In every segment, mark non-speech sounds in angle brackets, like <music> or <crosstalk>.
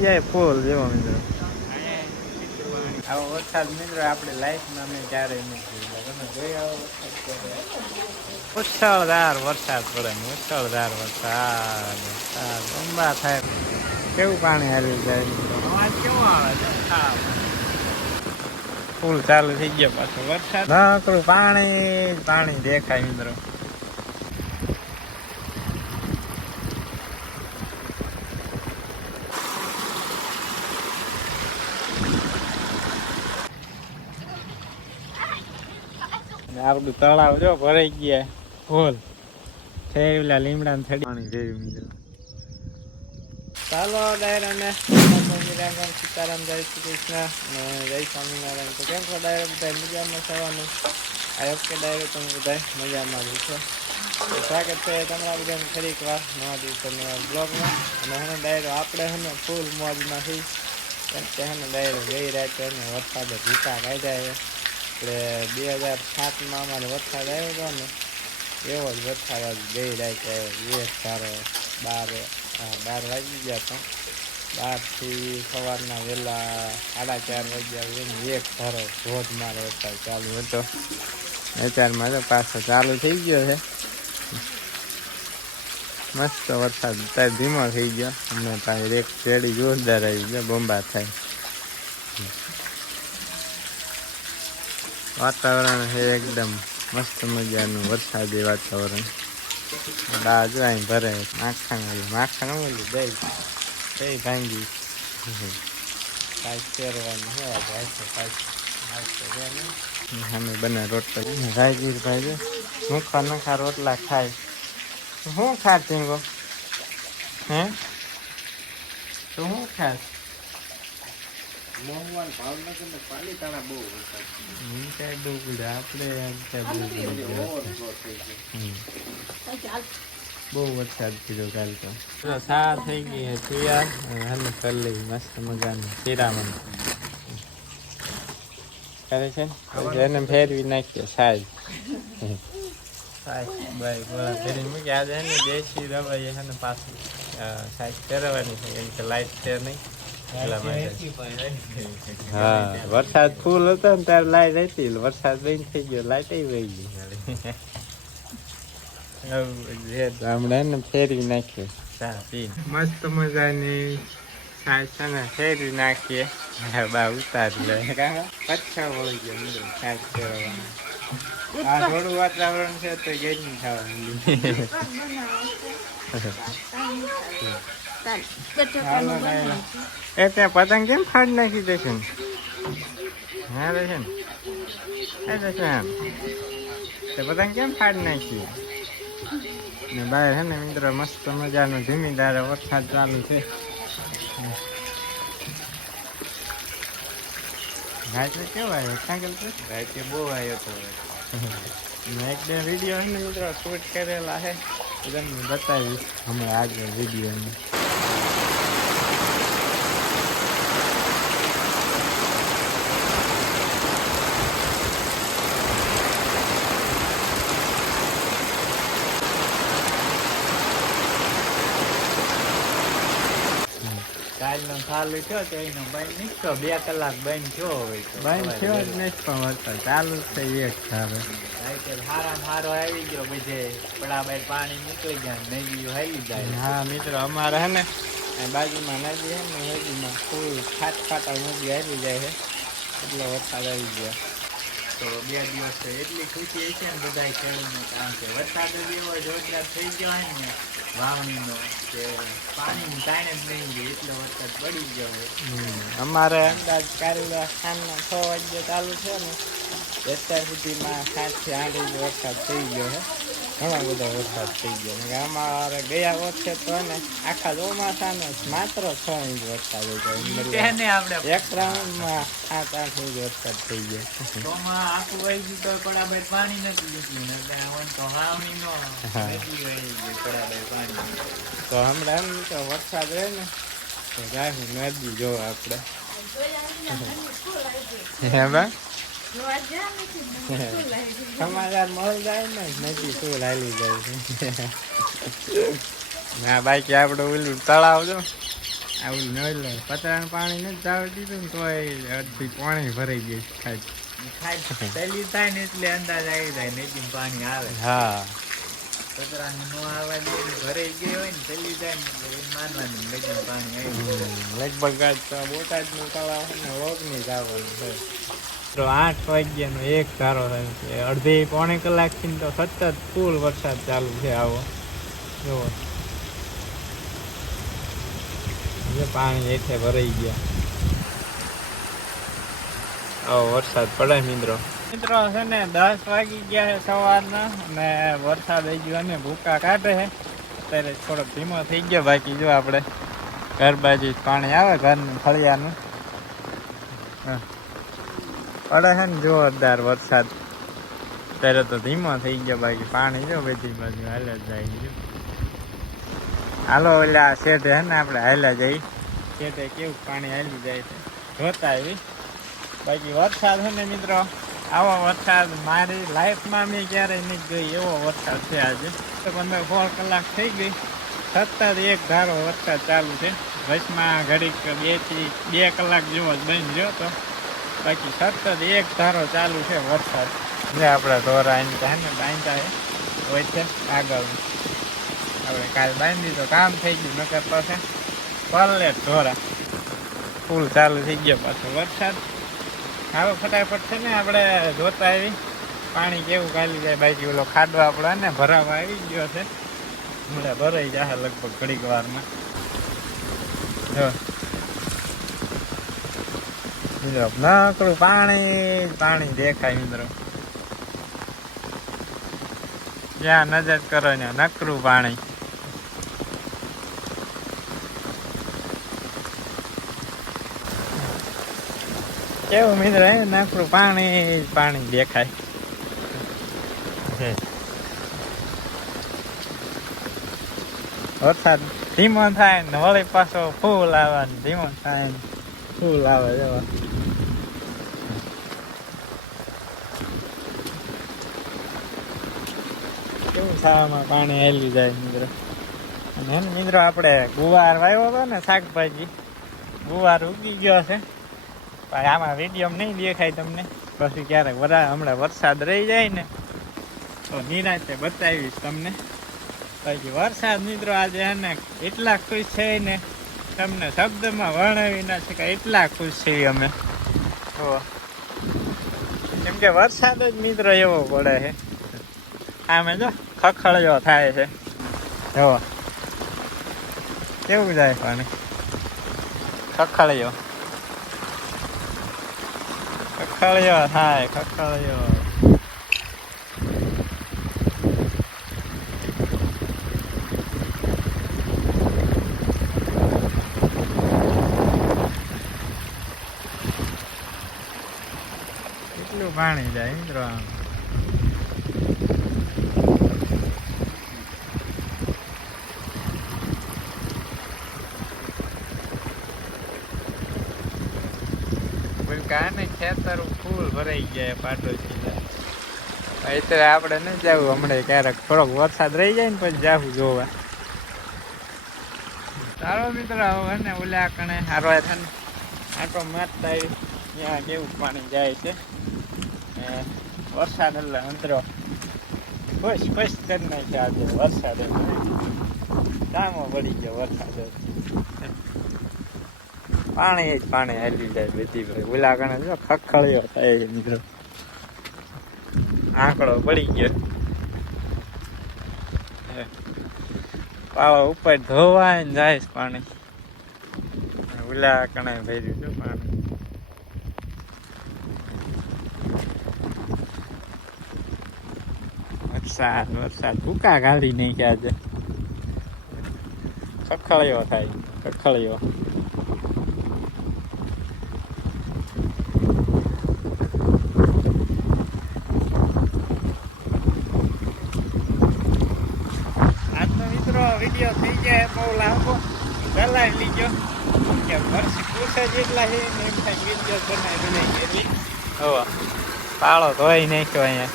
જાય ફૂલ જેવો મિત્રો. આવો વરસાદ મિત્રો આપણે લાઈફમાં ક્યારેય નથી તમે જોઈ આવો વરસાદ વરસાદ પડે મુશળધાર વરસાદ વરસાદ. અંબા થાય. કેવું પાણી હાલી જાય? અવાજ કેવો આવે છે? ફૂલ ચાલુ થઈ ગયો પાછો વરસાદ. પાણી પાણી દેખાય મિત્રો. આપણું તળાવ જો ભરાઈ ગયા. ફૂલ થેરવેલા લીમડા ને થડી. પાણી જેવી મિત્રો ચાલો ડાયર વિરાંગણ સીતારામ જય શ્રી કૃષ્ણ. અને જય સ્વામિનારાયણ. તો કેમ છો ડાયર? બધા મજામાં થવાનું આ વખતે ડાયર તમે બધા મજામાં જ છો સ્વાગત છે તમારા બધાને ફરી એક વાર નવા દિવસે નવા બ્લોગમાં. અને હવે ડાયરો આપણે હને ફૂલ મોજમાં થઈ કેમ કે હને ડાયરો ગઈ રાતે અને વરસાદે ભૂકા કાઢ્યા છે. એટલે બે હજાર સાતમાં અમારે વરસાદ આવ્યો હતો ને, એવો જ વરસાદ આજ ગઈ રાતે એક ધારો બાર બાર વાગી ગયા હતા. બારથી સવારના વહેલા સાડા ચાર વાગ્યા એમ એક ધારો ધોધમાર વરસાદ ચાલુ હતો. અત્યારમાં તો પાછો ચાલુ થઈ ગયો છે. મસ્ત વરસાદ, અત્યારે ધીમો થઈ ગયો. અમને પાસે એક પેઢી જોરદાર આવી ગયો બોમ્બા થાય. વાતાવરણ છે એકદમ મસ્ત મજાનું, વરસાદી વાતાવરણ. બાજુ અહીં ભરે, માખણ વાળું માખણ વાળું દહીં. દહીં ભાંગી. કાંઈ ફેરવાનું છે છે અમે બને રોટલા. રાયગીર ભાઈ જો મુખા નખા રોટલા ખાય. શું ખાસ ટીંગો હે? તું શું કાંઈ ડૂબડા આપણે. બહુ વરસાદ કીધો કાલ તો. સા થઈ ગઈ છે તૈયાર અને હને કરી લઈ મસ્ત મજાની શિરામણ. કરે છે ને? એને ફેરવી નાખીએ સાજ ભાઈ બાય ગોળા ફેરી મૂકી. આજે એને દેશી રવાઈ છે ને પાછું સાજ ફેરવવાની છે. કેમ કે લાઈટ છે નહીં. હા વરસાદ ફૂલ હતો ને ત્યારે લાઈટ હતી વરસાદ બંધ થઈ ગયો લાઈટ વહી ગઈ. હમણાં ને ફેરવી નાખીએ. મસ્ત મજાની ચા છે ને ફેરવી નાખીએ. બા ઉતારી લે. પચ્છા વળી ગયો અંદર ચા ફેરવવાનો આ થોડું વાતાવરણ છે તો. <laughs> એ ત્યાં પતંગ કેમ ફાડી નાખી દેશે ને? હા દેશે ને. એ દેશે એમ. તે પતંગ કેમ ફાડી નાખી? ને બહાર હે ને મિત્રો મસ્ત મજાનો ધીમી વરસાદ ચાલુ છે. રાત્રે કેવો આવ્યો? રાત્રે? બહુ આવ્યો હતો <laughs> મેં એક બે વીડિયો છે ને મિત્રો શૂટ કરેલા છે. એ તમને બતાવીશ હમણાં આગળ વિડીયોની કાલનો ચાલુ થયો તો એનો બંધ નીકળ્યો. બે કલાક બંધ થયો હોય તો. બંધ થયો જ નથી પણ વરસાદ ચાલુ જ છે, એક ધારે. રાતે હારામાં હારો આવી ગયો બધે. પડાબાઈ પાણી નીકળી ગયા નદી હાલી જાય. હા મિત્રો અમારે હે ને અહીં બાજુમાં નદી હે ને નદીમાં ફૂલ ખાટ ખાટા નદી આવી જાય છે એટલે વરસાદ આવી ગયો. તો બે દિવસ તો એટલી ખુશી હશે ને બધા ખેડૂતને કારણ કે વરસાદ જ એવો જોરદાર થઈ ગયો હોય ને વાવણીનો કે પાણીની તાણે જ નહીં રહી એટલો વરસાદ પડી ગયો છે હમ. અમારે અંદાજ કાલે સાંજના છ વાગ્યે ચાલુ છે ને અત્યાર સુધીમાં સાતથી આઠ ઇંચ વરસાદ થઈ ગયો છે ઘણો બધો વરસાદ થઈ ગયો. ને અમારે ગયા વર્ષે તો ને આખા ચોમાસાને માત્ર છ ઇંચ વરસાદ હતો. એક રાઉન્ડમાં સાત આઠ ઇંચ વરસાદ થઈ ગયો. આખું વહી ગયું તો પાણી નથી તો હમણાં એમ તો વરસાદ રહે ને તો જાય નદી જો આપણે હે બા સમાચાર મળ જાય ને નદી શું લાલી જાય. છે ના બાકી આપણે ઓલું તળાવ જો આવું ન લે. પતરાનું પાણી નથી જાવ દીધું ને તોય અડધી પાણી ભરાઈ ગયું ખાલી પેલી થાય ને એટલે અંદાજ આવી જાય ને પાણી આવે. હા. કચરાનું નો આવવા દે ભરાઈ ગઈ હોય ને પેલી જાય ને એટલે માનવાનું લેકિન પાણી આવી લગભગ બોટાદનું તળાવ ને ને ઓગણી જવાનું છે. તો આઠ વાગ્યાનો એક ધારો થાય છે. અડધી પોણે કલાકથી તો સતત ફૂલ વરસાદ ચાલુ છે આવો. જુઓ. પાણી હેઠે ભરાઈ ગયા. આવો વરસાદ પડે મિત્રો. મિત્રો, છે ને, દસ વાગી ગયા છે સવારના અને વરસાદ આવી ગયો અને ભૂકા કાઢે છે. અત્યારે થોડોક ધીમો થઈ ગયો, બાકી જો આપણે ઘર બાજુ પાણી આવે ઘરનું ફળિયાનું. હા. પડે છે ને જોરદાર વરસાદ. અત્યારે તો ધીમો થઈ ગયો બાકી પાણી જો બધી બાજુ હાલે જાય ગયું હાલો, ઓલા શેઠે હે ને આપણે હાલ્યા જઈ શેઠે કેવું પાણી હાલી જાય છે? જોતા આવી. બાકી વરસાદ છે ને મિત્રો, આવો વરસાદ મારી લાઈફમાં મેં ક્યારેય નહીં ગઈ એવો વરસાદ છે આજે. તો પંદર સોળ કલાક થઈ ગઈ. સતત એક ધારો વરસાદ ચાલુ છે. વચમાં ઘડીક બેથી બે કલાક જેવો જ બંધ ગયો તો બાકી સતત એક ધારો ચાલુ છે વરસાદ. જે આપણે ધોરા આનતા હે ને બાંધતા હોય છે, આગળ. આપણે કાલ બાંધી તો કામ થઈ ગયું, નકર પાસે પલ્લે ધોરા. ફૂલ ચાલુ થઈ ગયો પાછો વરસાદ. હવે ફટાફટ છે ને આપણે જોતા આવી. પાણી કેવું કાલી જાય, બાકી ઓલો ખાડો આપણા ને ભરાવા આવી ગયો છે. હમણાં ભરાઈ જશે લગભગ ઘડીક વારમાં. જો. મિત્રો નકરું પાણી પાણી દેખાય મિત્રો. જ્યાં નજર કરો ને નકરું પાણી. કેવું મિત્ર એ નકરું પાણી પાણી દેખાય. વરસાદ ધીમો થાય ને વળી પાછો ફૂલ આવે ધીમો થાય ને ફૂલ આવે જેવા કેવું પાણી હેલી જાય મિત્રો. અને એમ મિત્રો આપણે ગુવાર વાવ્યો હતો ને શાકભાજી, ગુવાર ઉગી ગયો છે. પણ આમાં વીડિયો નહીં દેખાય તમને. પછી ક્યારેક વરા, હમણાં વરસાદ રહી જાય ને, તો નિરાતે બતાવીશ તમને. પછી વરસાદ મિત્રો આજે હે એટલા ખુશ છે ને, તમને શબ્દમાં વર્ણવી ના શકાય, એટલા ખુશ છીએ અમે. તો, કેમ કે વરસાદ જ મિત્રો એવો પડે છે. આમે જો ખખડજો થાય છે. જો. કેવું જાય પાણી? ખખડ્યો. ખખડ્યો થાય કેટલું પાણી જાય મિત્રો આમ કાને ખેતર ફૂલ ભરાઈ ગયા પાટો અત્યારે આપણે નહીં જવું હમણાં ક્યારેક થોડોક વરસાદ રહી જાય ને પછી જાવું જોવા. સારો મિત્ર હવે ને ઓલા કણે હારો થાય ને આટો મારતા થાય ત્યાં કેવું પાણી જાય છે. ને વરસાદ એટલે અંતરો. ખુશ ખુશ કરી નાખ્યા આજે વરસાદ કામો પડી ગયો વરસાદ. પાણી જ પાણી હાલી જાય બધી ભાઈ ઓલા કણે જો ખખડ્યો થાય છે આંકડો પડી ગયો. પાવા ઉપર ધોવાય ને જાય પાણી. ઓલા કણે ભર્યું છે પાણી. વરસાદ વરસાદ. ભૂકા કાઢી નાખ્યા છે. ખખડ્યો થાય, ખખડ્યો. જેટલા છે ને એમ થાય વીસ દિવસ બનાવી બનાવી ગયેલી. હવા પાળો ધોઈ નાખ્યો અહીંયા.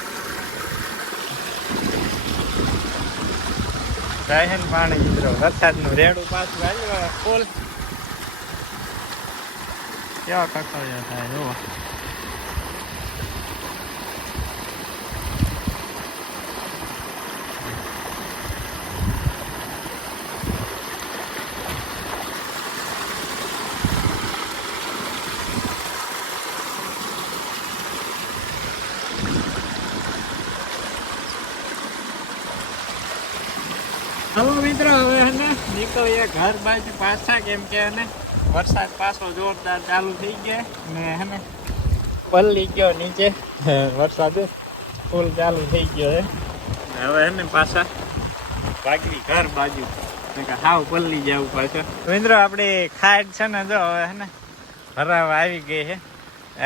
રાહેન પાણી મિત્રો. વરસાદનું રેડું પાછું આવ્યું કેવા કકડ્યો થાય? જોવા હલો મિત્રો હવે હે ને નીકળીએ ઘર બાજુ પાછા કેમ કે હે વરસાદ પાછો જોરદાર ચાલુ થઈ ગયા ને હે પલ્લી ગયો નીચે. વરસાદ ફૂલ ચાલુ થઈ ગયો હે. હવે હે ને પાછા ભાગવી ઘર બાજુ. કે હાવ પલ્લી જવું પાછો. મિત્રો આપણી ખાડ છે ને જો હવે હે ને ભરાવા આવી ગઈ છે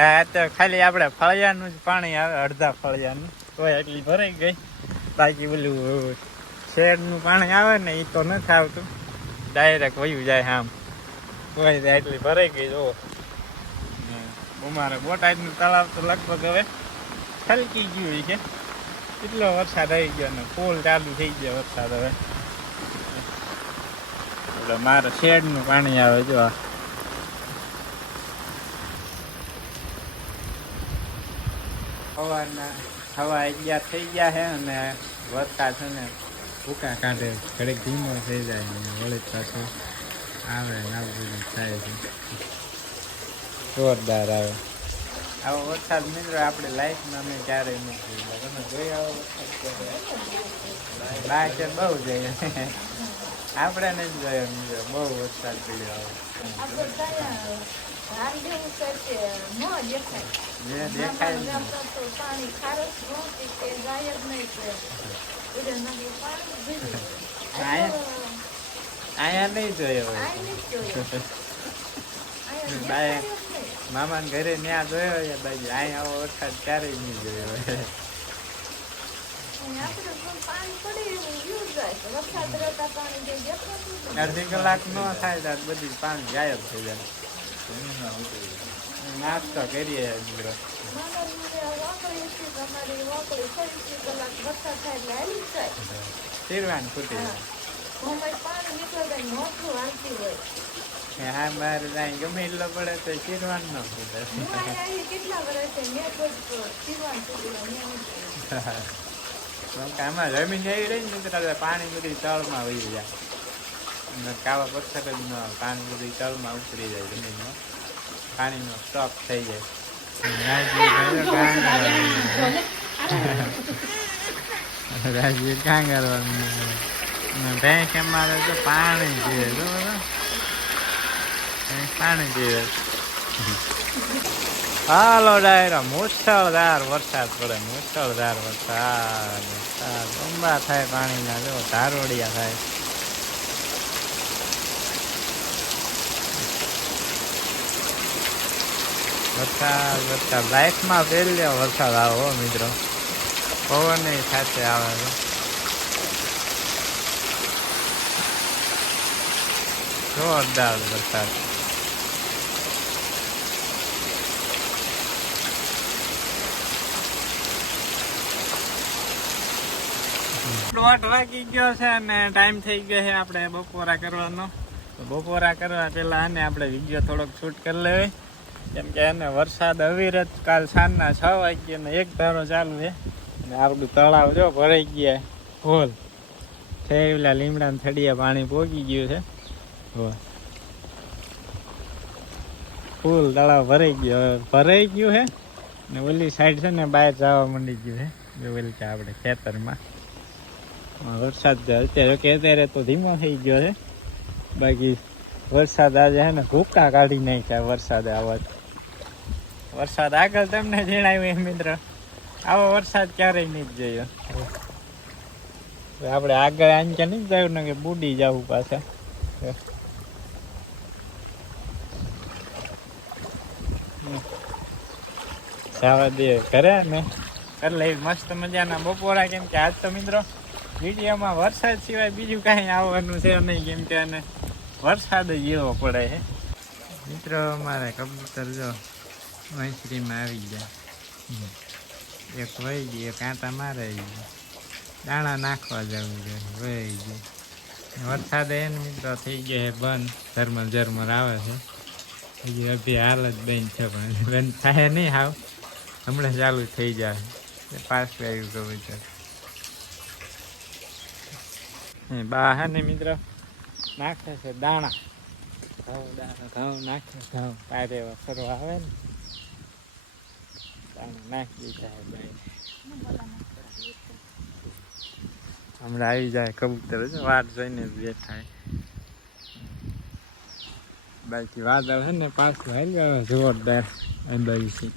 આ તો ખાલી આપણે ફળિયાનું જ પાણી આવે અડધા ફળિયાનું. તોય એટલી ભરાઈ ગઈ. બાકી ઓલું શેડનું પાણી આવે ને એ તો નથી આવતું. ડાયરેક્ટ વયું જાય આમ. કોઈ એટલી ભરાઈ ગઈ જો અમારે બોટાદનું તળાવ તો લગભગ હવે છલકી ગયું છે કેટલો વરસાદ આવી ગયો ને ફૂલ ચાલુ થઈ ગયો વરસાદ હવે. એટલે મારે શેડનું પાણી આવે જો આ સવારના હવા અગિયાર થઈ ગયા છે અને વરસાદ છે ને ભૂકા કાઢે ઘડીક ધીમો થઈ જાય ને વળી પાછું આવે ને આવું બધું થાય છે. જોરદાર આવે. આવો વરસાદ મિત્રો આપણે લાઈફમાં અમે ક્યારેય નથી તમે જોઈ આવો વરસાદ છે બહુ જોઈએ આપણે નથી જોયો મિત્રો બહુ વરસાદ પડ્યો આવે. જે દેખાય ને અહીંયા નહીં જોયો. હોય <laughs> મામા ઘરે ત્યાં જોયો હોય બાજુ અહીંયા આવો વરસાદ ક્યારેય નહીં જોયો અડધી કલાક નો થાય ત્યારે બધી પાણી ગાયબ થઈ જાય. નાસ્તો કરીએ મિત્રો. શીરવાન ફૂટી જાય હા બહાર જાય ગમે એટલો પડે તો શીરવાન ન ફૂટે કેટલા વર્ષ મેં કોઈ શીરવાન કેમ આમાં જમીન એવી રહી ને મિત્રો પાણી બધી તળમાં વહી જાય. અને કાવા પથ્થર જ ન. પાણી બધી તળમાં ઉતરી જાય જમીનમાં. પાણીનો સ્ટોક થઈ જાય. રાજ્ય કાં કરવાનું ભેંસ પાણી પીવે તો પાણી પીવે હાલો ડાયરા મુસળધાર વરસાદ પડે મુસળધાર વરસાદ વરસાદ. ઉંબા થાય પાણીના, જો ધારોડિયા થાય. વરસાદ વરસાદ. લાઈફમાં પહેલો વરસાદ આવો મિત્રો. પવન સાથે આવે છે. જોરદાર વરસાદ. દોઢ વાગી ગયો છે અને ટાઈમ થઈ ગયો છે આપણે બપોરા કરવાનો. બપોરા કરવા પહેલા આને આપણે વીડિયો થોડોક શૂટ કરી લેવે. કેમ કે એને વરસાદ અવિરત કાલ સાંજના છ વાગ્યે ને એક ધારો ચાલુ છે. અને આપણું તળાવ જો ભરાઈ ગયા. ફૂલ થયેલા લીમડા થડિયા પાણી પોગી ગયું છે. ફૂલ તળાવ ભરાઈ ગયો. ભરાઈ ગયું છે ને ઓલી સાઈડ છે ને બહાર જવા માંડી ગયું છે. જો ઓલી છે આપણે ખેતરમાં. વરસાદ અત્યારે કે અત્યારે તો ધીમો થઈ ગયો છે. બાકી વરસાદ આજે હે ને ભૂકા કાઢી નાખ્યા વરસાદ આવત વરસાદ આગળ તમને જણાવ્યું મિત્ર. આવો વરસાદ ક્યારેય નહીં જોયો. આપણે આગળ આમ કે નહીં જવું ને કે બુડી જવું પાછા. જવા દે ઘરે ને એટલે મસ્ત મજાના બપોરા કેમ કે આજ તો મિત્રો વિડીયોમાં વરસાદ સિવાય બીજું કાંઈ આવવાનું છે નહીં કેમ કે અને વરસાદ જ એવો પડે છે. મિત્રો અમારે કબૂતર જો વંશરીમાં આવી ગયા એક વહી ગઈ, એક કાંટા મારે દાણા નાખવા જવું છે, વહી ગઈ. વરસાદ એને મિત્રો, થઈ ગયો છે બંધ. ઝરમર ઝરમર આવે છે. હજી અભી હાલ જ બેન છે, પણ બેન થાય નહીં હાવ. હમણાં ચાલુ થઈ જાય. પાસ આવ્યું તો વિચાર. એ બા હે ને મિત્રો, નાખે છે દાણા. ઘઉં દાણા, ઘઉં નાખે ઘઉં. તારે ફરવા આવે ને દાણા નાખી દીધા હે બાઈ હમણાં આવી જાય કબૂતર વાત જોઈને બેઠા બાકી વાદળ છે ને, પાછું આવે, જોરદાર. અંદાજી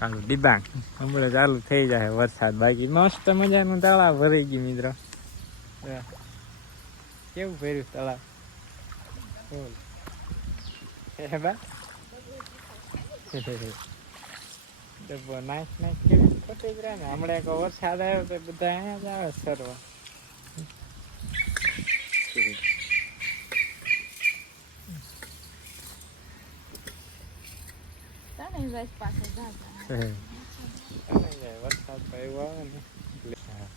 ચાલુ ડિબાંગ. હમણાં ચાલુ થઈ જાય વરસાદ. બાકી મસ્ત મજાનું તળાવ ભરાઈ ગયું, મિત્રો. કેવું ભર્યું તળાવ? બોલ. હે, બા. ડબ્બો નાખ નાખ કરી ખોટી જ રહે ને હમણાં એક વરસાદ આવ્યો તો બધા અહીંયા જ આવે સરવા. તને બસ પાસે જાતા વરસાદ તો આવ્યો આવે ને એટલે હા.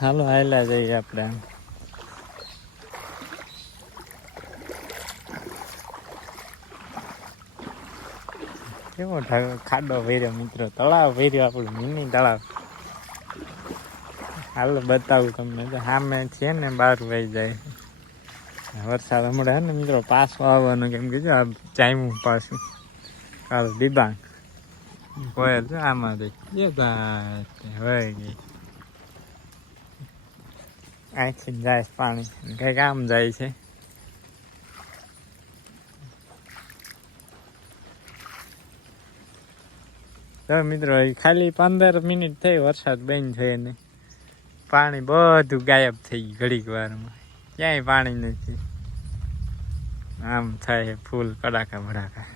હાલો હાલ્યા જઈએ આપણે. કેવો ખાડો ભર્યો મિત્રો. તળાવ ભર્યો આપણું મિની તળાવ. હાલ બતાવું તમને સામે છે ને બહાર વહી જાય. વરસાદ હમણાં ને મિત્રો પાછો આવવાનો કેમ કે આ ચાયમું પાછું. કાલ દિબાંગ કોયલ છે આમાંથી હોય ગઈ અહીંથી જાય પાણી. કંઈક આમ જાય છે. તો મિત્રો ખાલી પંદર મિનિટ થઈ, વરસાદ બંધ થઈ ને. પાણી બધું ગાયબ થઈ ગયું ઘડીક વારમાં. ક્યાંય પાણી નથી. આમ થાય ફૂલ કડાકા ભડાકા.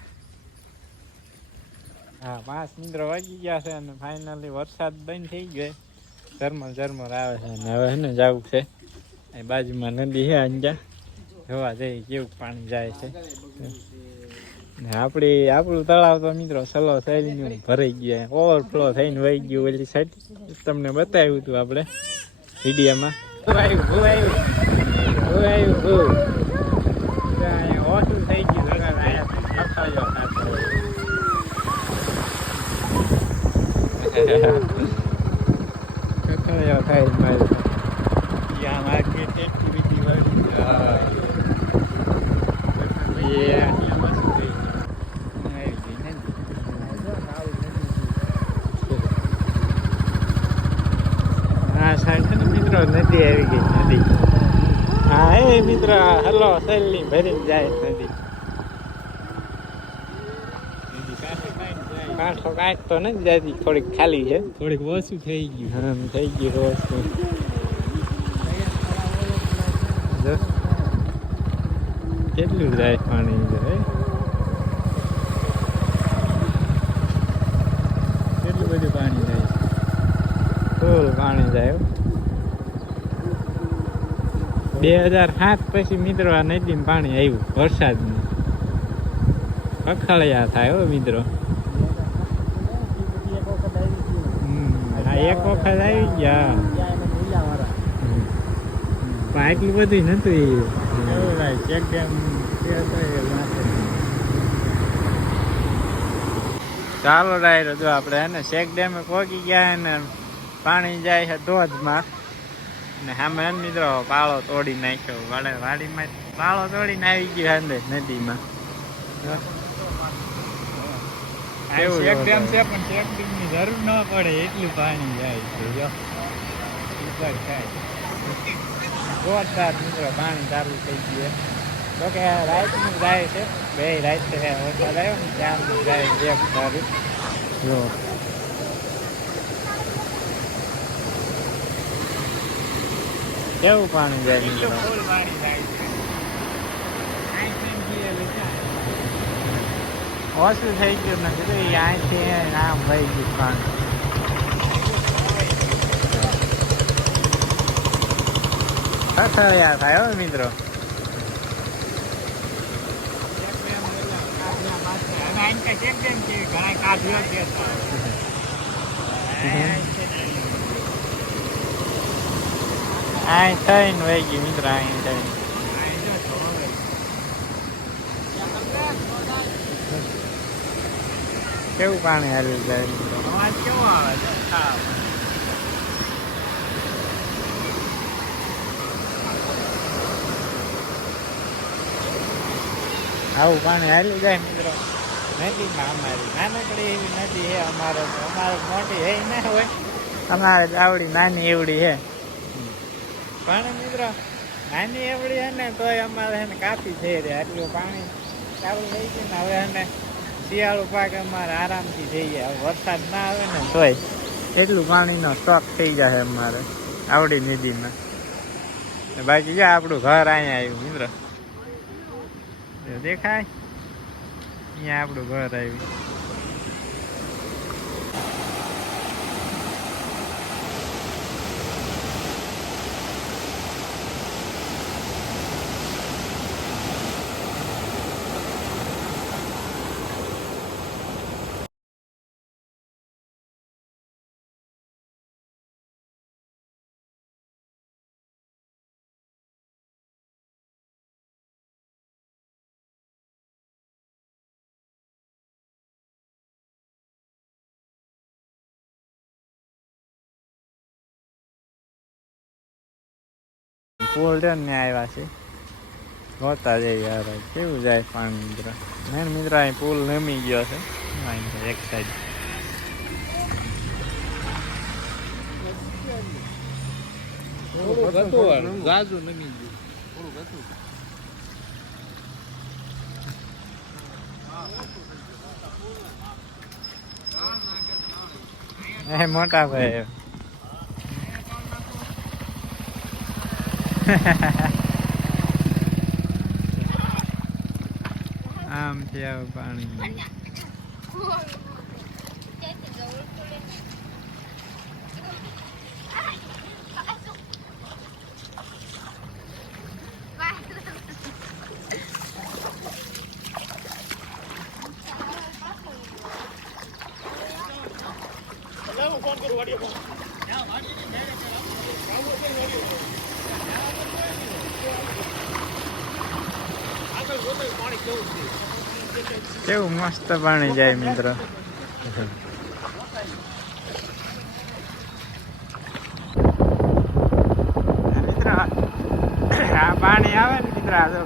હા, પાંચ મિત્રો વાગી ગયા છે અને ફાઇનલી વરસાદ બંધ થઈ ગયો ઝરમર ઝરમર આવે છે અને હવે એને જવું છે. એ બાજુમાં નદી છે અંજા. જોવા જઈએ કેવું પાણી જાય છે. આપણી આપણું તળાવ તો મિત્રો સલો શૈલીનું ભરાઈ ગયા. ઓવરફ્લો થઈને વહી ગયું ઓલી સાઈડ તમને બતાવ્યું હતું આપણે વિડીયોમાં. ઓછું થઈ ગયું <laughs> થાય મારે ત્યાં માર્કેટ એક્ટિવિટી વાળી એ આટલા મસ્ત થઈ ગયું. આવી ગઈ ને. હા સાહેબ છે ને મિત્રો નદી આવી ગઈ નદી. હા એ મિત્ર હલો સહેલી ભરીને જાય નદી. કાંઠો કાંઈક તો નથી જતી થોડીક ખાલી છે. થોડીક ઓછું થઈ ગયું. હા થઈ ગયું ઓછું કેટલું જાય પાણી જાય કેટલું બધું પાણી જાય? ફૂલ પાણી જાય. બે હજાર સાત પછી મિત્રો આ નદીમાં પાણી આવ્યું. વરસાદનું. કખળિયા થાય હો મિત્રો. એક વખત આવી ગયા. પણ આટલું બધું નતું ચેક ડેમ ચાલો ડાયરો જો આપણે એને શેક ડેમે પહોંચી ગયા ને પાણી જાય છે ધોધમાં. ને સામે મિત્રો પાળો તોડી નાખ્યો. વાડે વાડીમાં પાળો તોડીને આવી ગયો અંદર નદીમાં. ચેક ડેમ છે? પણ ચેક જરૂર ન પડે એટલું પાણી જાય છે જો. ઉપર થાય. જોરદાર મિત્રો પાણી ચાલુ થઈ ગયું તો કે રાતનું જાય છે. બે રાત વરસાદ આવ્યો ને ત્યારનું જાય એક સારું જો. કેવું પાણી જાય? ઓછું થઈ ગયું નથી અહીંથી આમ ભાઈ ગયું પાણી. ખખડ્યા થાય હો મિત્રો. ઓલા કાઢ્યા આ ત્રણ વાગી મિત્ર અહીં ત્રણ કેવું પાણી હાલી જાય અવાજ કેવો આવે છે? આવું પાણી હાલી જાય મિત્રો. નદીમાં અમારી નાનકડી એવી નદી છે અમારે અમારે મોટી હે ના હોય. અમારે આવડી નાની એવડી હે પણ મિત્રો, નાની એવડી છે ને તોય અમારે છે ને કાફી થઈ રહ્યા આટલું પાણી ચાલુ થઈ ગયું ને હવે એને શિયાળુ પાક અમારે આરામથી થઈ જાય. વરસાદ ના આવે ને તોય એટલું પાણીનો સ્ટોક થઈ જાય અમારે આવડી નદીમાં બાકી જો આપણું ઘર અહીંયા આવ્યું મિત્ર. દેખાય? અહીંયા આપણું ઘર આવ્યું. પુલ છે ને આવ્યા છે. ગોતા જઈએ યાર કેવું જાય પાણી મિત્ર. મેન મિત્ર અહીં પુલ નમી ગયો છે. એક સાઈડ મોટા ભાઈ. આમ છે પાણી કેવું મસ્ત પાણી જાય મિત્ર. આ પાણી આવે ને મિત્ર, આ જો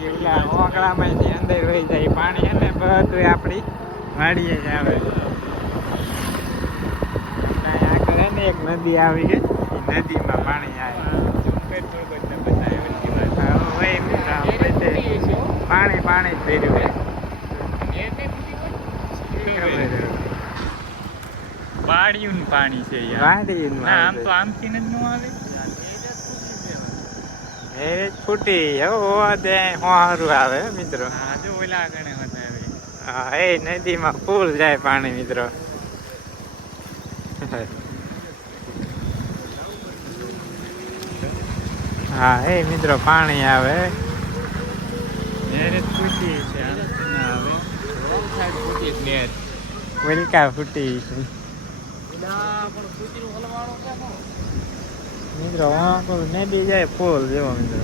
પેલા ઓગળામાંથી અંદર વહી જાય પાણી અને બધું આપણી વાડીએ જ આવે. આગળ ને એક નદી આવી ગઈ. નદીમાં પાણી આવે હા, વહી મિત્ર આમ બધે પાણી પાણી છે. વાડિયું પાણી છે યાર. આમ તો આમથી જ ન આવે. એ ફૂટી હો દે હોરું આવે મિત્રો. હા જો ઓલા આગળ હા એ નદીમાં ફૂલ જાય પાણી મિત્રો. હા એ મિત્રો પાણી આવે. નેરે ફૂટી છે ના આવે રોંગ સાઈડ ફૂટી જ નેર વેલકા ફૂટી છે પણ ફૂટીનું હલવાણું કેમ મિત્રો વાંકુલ નદી જાય ફૂલ જેવો મિત્રો.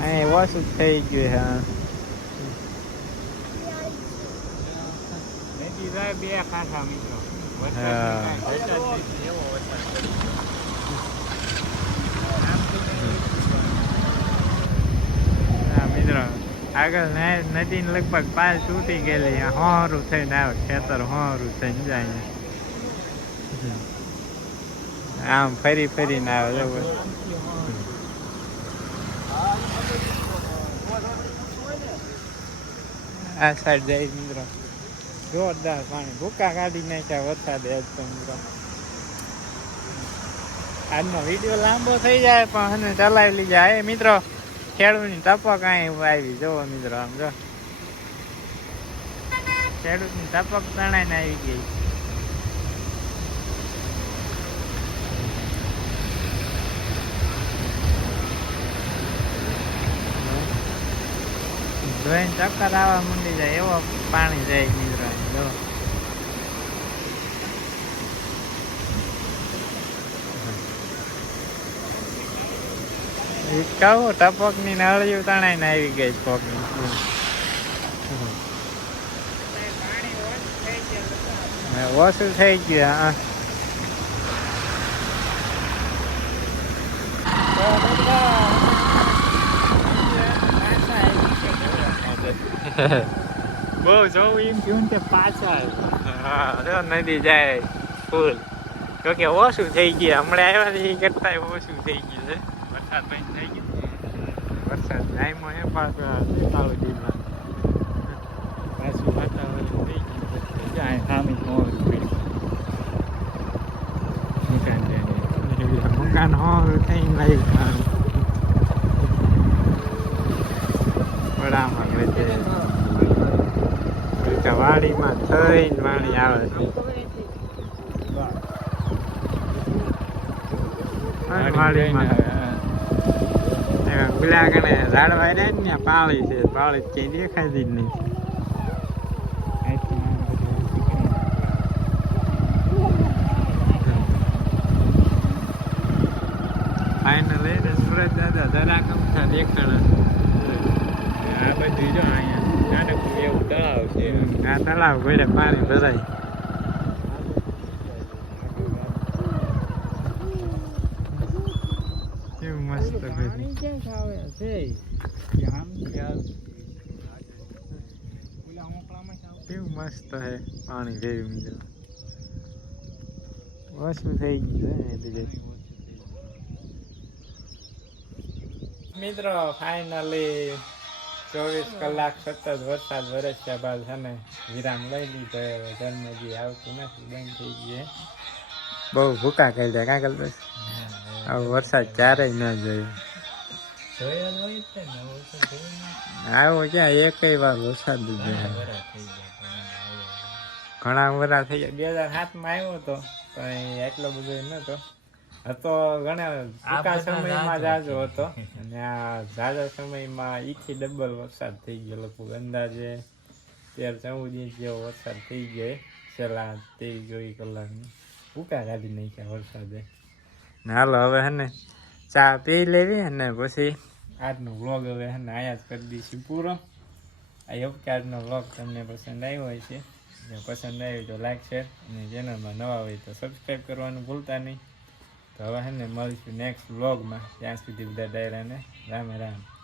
અહીં ઓછું થઈ ગયું હા. નદી જાય બે કાંઠા મિત્રો. વરસાદ એવો વરસાદ હા મિત્રો આગળ ને- લગભગ પાલ તૂટી ગયેલી. હોરું થઈને આવે, ખેતર હોરું થઈને જાય આમ ફરી ફરીને આવે જો આ સાઈડ જાય મિત્રો. જોરદાર પાણી. ભૂકા કાઢી નાખ્યા વરસાદ તો, મિત્રો. આજનો વીડિયો લાંબો થઈ જાય, પણ ચલાવી લીધા. એ, મિત્રો ખેડૂતની ટપક અહીં આવી. જોવો મિત્રો, આમ જો. ખેડૂતની ટપક તણાઈને આવી ગઈ. જોઈને ચક્કર આવવા માંડી જાય, એવો પાણી જાય મિત્રો અહીં જો હિચકાવો ટપકની નળિયું તણાઈને આવી ગઈ પગની હા, ઓછું થઈ ગયું હા બહુ જોવું એમ થયું ને કે પાછા હા જો નદી જાય ફૂલ તો કે ઓછું થઈ ગયું હમણાં આવ્યા ને એ કરતા ઓછું થઈ ગયું છે વરસાદ બંધ થઈ ગયો વરસાદ ટાઈમમાં એ પાછું કાળું દીમાં પાછું વાતાવરણ થઈ ગયું છે જાય સામી મોર મકાન હોલ થઈ લાગ્યું વડામાં ગઈ છે વાડીમાં થઈને વાડી આવે છે હા, વાડીમાં પેલા કને ઝાડવા રહ્યા ને ત્યાં પાળી છે પાળી ક્યાંય દેખાતી જ નહીં ફાઇનલ એને સુરત દાદા દરા કમથા દેખાણા આ બધું જો અહીંયા નાનકડું એવું તળાવ છે આ તળાવ ગોળે પાણી ભરાય કેવું મસ્ત બધું છે. કેવું મસ્ત હે પાણી જેવું મિત્રો ઓછું થઈ ગયું હે એટલે મિત્રો ફાઇનલી ચોવીસ કલાક સતત વરસાદ વરસ્યા બાદ છે ને વિરામ લઈ લીધો હવે જન્મજી આવતું નથી બંધ થઈ ગયું બહુ ભૂકા કરી દે કાં આવો વરસાદ ક્યારેય ન જોયો જોયેલ હોય જ છે ને ઓછું જોયું ને આવો ક્યાં એકય વાર વરસાદ ઘણા વરા થઈ ગયા. બે હજાર સાતમાં આવ્યો હતો પણ એટલો બધો નતો. હતો ઘણા ટૂંકા સમયમાં જાજો જાજો હતો. અને આ ઝાઝા સમયમાં ઈથી ડબલ વરસાદ થઈ ગયો લગભગ અંદાજે તેર ચૌદ ઇંચ જેવો વરસાદ થઈ ગયો. છેલ્લા ત્રેવીસ ચોવીસ કલાકમાં. ભૂકા કાઢી નાખ્યા વરસાદે. ને હાલો હવે હે ને ચા પી લેવી અને પછી આજનો વ્લોગ હવે હે આયા જ કરી દઈશું પૂરો. આઈ હોપ કે આજનો વ્લોગ તમને પસંદ આવ્યો હોય છે. જો પસંદ આવ્યો તો લાઈક શેર અને ચેનલમાં નવા હોય તો સબસ્ક્રાઈબ કરવાનું ભૂલતા નહીં. તો હવે હે ને મળીશું નેક્સ્ટ વ્લોગમાં ત્યાં સુધી બધા ડાયરાને રામે રામ.